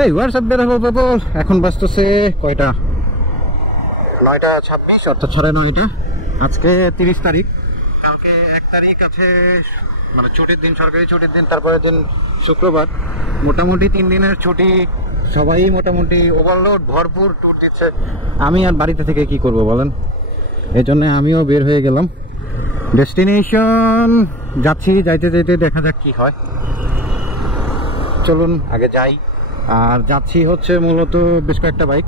Hey, what's up there people? এখন বাজতেছে কয়টা? 9:26 অর্থাৎ 9:30। আজকে 30 তারিখ, কালকে 1 তারিখ আছে, মানে ছুটির দিন, সরকারি ছুটির দিন। তারপরের দিন শুক্রবার। মোটামুটি 3 দিনের ছুটি, সবাই মোটামুটি ওভারলোড ভরপুর ট্যুর দিচ্ছে। আমি আর বাড়িতে থেকে কি করব বলেন? এই জন্য আমিও বের হয়ে গেলাম। ডেস্টিনেশন যাচ্ছি, যাইতে যাইতে দেখা যাক কি হয়। চলুন আগে যাই। আর যাচ্ছি হচ্ছে মূলত বেশ কয়েকটা বাইক।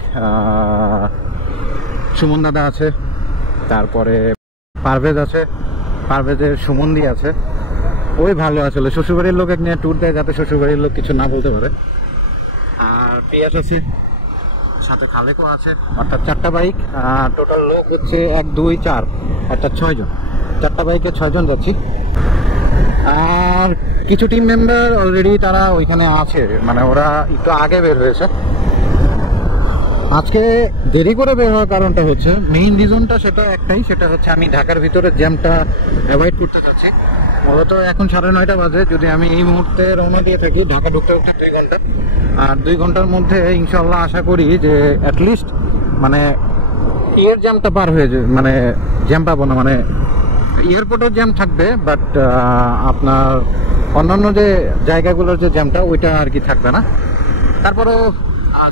সুমন দাদা আছে, তারপরে পারভেজ আছে, পারভেজের সুমন্দি আছে। ওই ভালো আসলে শ্বশুরবাড়ির লোক নিয়ে ট্যুর দেয়, যাতে শ্বশুরবাড়ির লোক কিছু না বলতে পারে। আর পিয়াস আছে, সাথে খালেকও আছে, অর্থাৎ 4টা বাইক। টোটাল লোক হচ্ছে 1, 2, 4 অর্থাৎ 6 জন। 4টা বাইকে 6 জন যাচ্ছি। আর কিছু টিম মেম্বার অলরেডি তারা ওইখানে আছে, মানে ওরা একটু আগে বের হয়েছে। আজকে দেরি করে বের হওয়ার কারণটা হচ্ছে, মেইন রিজনটা সেটা একটাই, সেটা হচ্ছে আমি ঢাকার ভিতরে জ্যামটা অ্যাভয়েড করতে চাচ্ছি। মূলত এখন 9:30 বাজে। যদি আমি এই মুহূর্তে রওনা দিয়ে থাকি, ঢাকা ঢুকতে ঢুকতে 2 ঘন্টা। আর 2 ঘন্টার মধ্যে ইনশাল্লাহ আশা করি যে অ্যাটলিস্ট মানে ইয়ের জ্যামটা পার হয়ে যায়, মানে জ্যাম পাবো না, মানে এয়ারপোর্টেও জ্যাম থাকবে, বাট আপনার অন্যান্য যে জায়গাগুলোর যে জ্যামটা ওইটা আর কি থাকবে না। তারপরেও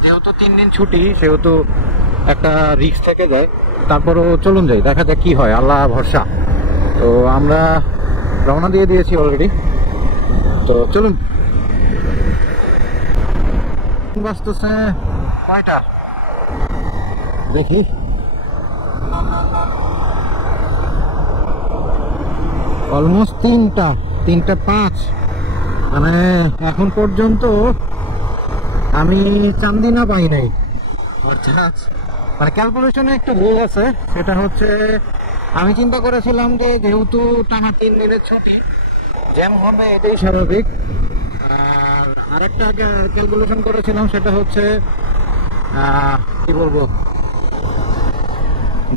যেহেতু 3 দিন ছুটি, সেহেতু একটা রিস্ক থেকে যায়। তারপরেও চলুন যাই, দেখা যাক কি হয়, আল্লাহ ভরসা। তো আমরা রওনা দিয়ে দিয়েছি অলরেডি, তো চলুন। বাজতেছে কয়টা দেখি, অলমোস্ট 3:05। মানে এখন পর্যন্ত আমি চান্দিনা পাই নাই। অর্থাৎ মানে ক্যালকুলেশনে একটু ভুল আছে। সেটা হচ্ছে আমি চিন্তা করেছিলাম যে যেহেতু টানা 3 দিনের ছুটি, জ্যাম হবে এটাই স্বাভাবিক। আর আরেকটা ক্যালকুলেশন করেছিলাম, সেটা হচ্ছে কি বলবো,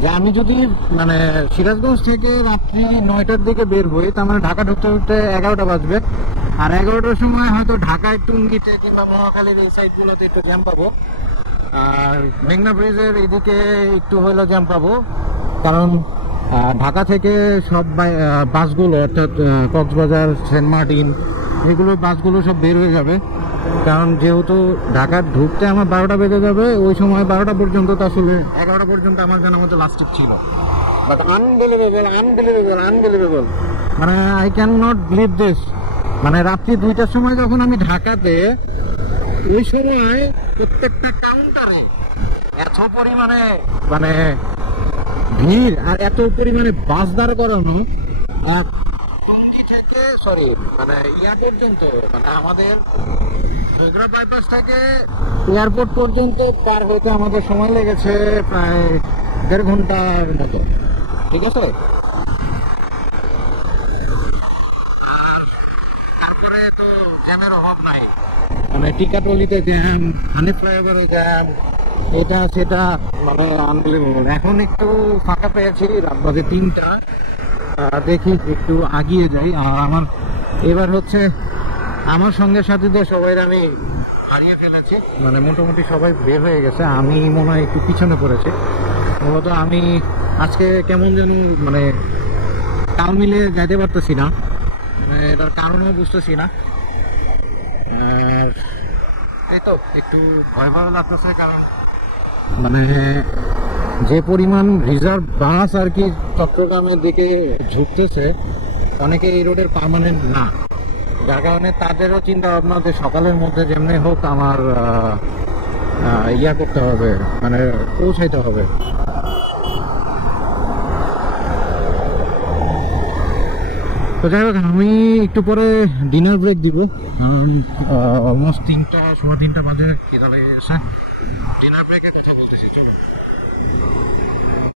যে আমি যদি মানে সিরাজগঞ্জ থেকে রাত্রি 9টার দিকে বের হই, তার মানে ঢাকা ঢুকতে ঢুকতে 11টা বাজবে। আর 11টার সময় হয়তো ঢাকায় টুঙ্গিতে কিংবা মহাখালীর এই সাইডগুলোতে একটু জ্যাম পাবো। আর মেঘনা ব্রিজের এদিকে একটু হইলেও জ্যাম পাবো, কারণ ঢাকা থেকে সব বাসগুলো, অর্থাৎ কক্সবাজার, সেন্ট মার্টিন, এগুলো বাসগুলো সব বের হয়ে যাবে। কারণ যেহেতু ঢাকা ঢুকতে আমার 12টা বেজে যাবে, ওই সময় 12টা পর্যন্ত তো আসলে 11টা পর্যন্ত আমার জানার মধ্যে লাস্টিক ছিল। বাট আনবিলিভেবল, মানে I can not believe this. মানে রাত্রি 2টার সময় যখন আমি ঢাকাতে, ওই সময় প্রত্যেকটা কাউন্টারে এত পরিমাণে মানে ভিড় আর এত পরিমাণে বাস দাঁড় করানো, সরি মানে ইয়া পর্যন্ত, মানে আমাদের বগুড়া বাইপাস থেকে এয়ারপোর্ট পর্যন্ত পার হইতে আমাদের সময় লেগেছে প্রায় 1.5 ঘন্টার মতো। ঠিক আছে, জ্যামের অভাব নাই, মানে টিকাটলিতে জ্যাম, হানিফ ফ্লাইওভারে জ্যাম, এটা সেটা, মানে আনবিলিভেবল। এখন একটু ফাঁকা পেয়েছি, রাত বাজে 3টা। দেখি একটু আগিয়ে যাই। আর আমার এবার হচ্ছে আমার সঙ্গে সাথীদের সবাই আমি হারিয়ে ফেলেছি, মানে মোটামুটি সবাই বের হয়ে গেছে, আমি মনে হয় একটু পিছনে পড়েছি। মূলত আমি আজকে কেমন যেন মানে তাল মিলে যাইতে পারতেছি না, মানে এটার কারণও বুঝতেছি না। আর এই তো একটু ভয় ভয় লাগতেছে, কারণ মানে যে পরিমাণ রিজার্ভ বাস আর কি চট্টগ্রামের দিকে ঝুঁকতেছে, অনেকে এই রোডের পার্মানেন্ট না, যার কারণে তাদেরও চিন্তা ভাবনা যে সকালের মধ্যে যেমনি হোক আমার ইয়া করতে হবে, মানে পৌঁছাইতে হবে। তো যাই হোক, আমি একটু পরে ডিনার ব্রেক দিব, কারণ অলমোস্ট 3:15 বাজে খিদা লেগে গেছে। ডিনার ব্রেকের কথা বলতেছি, চলো।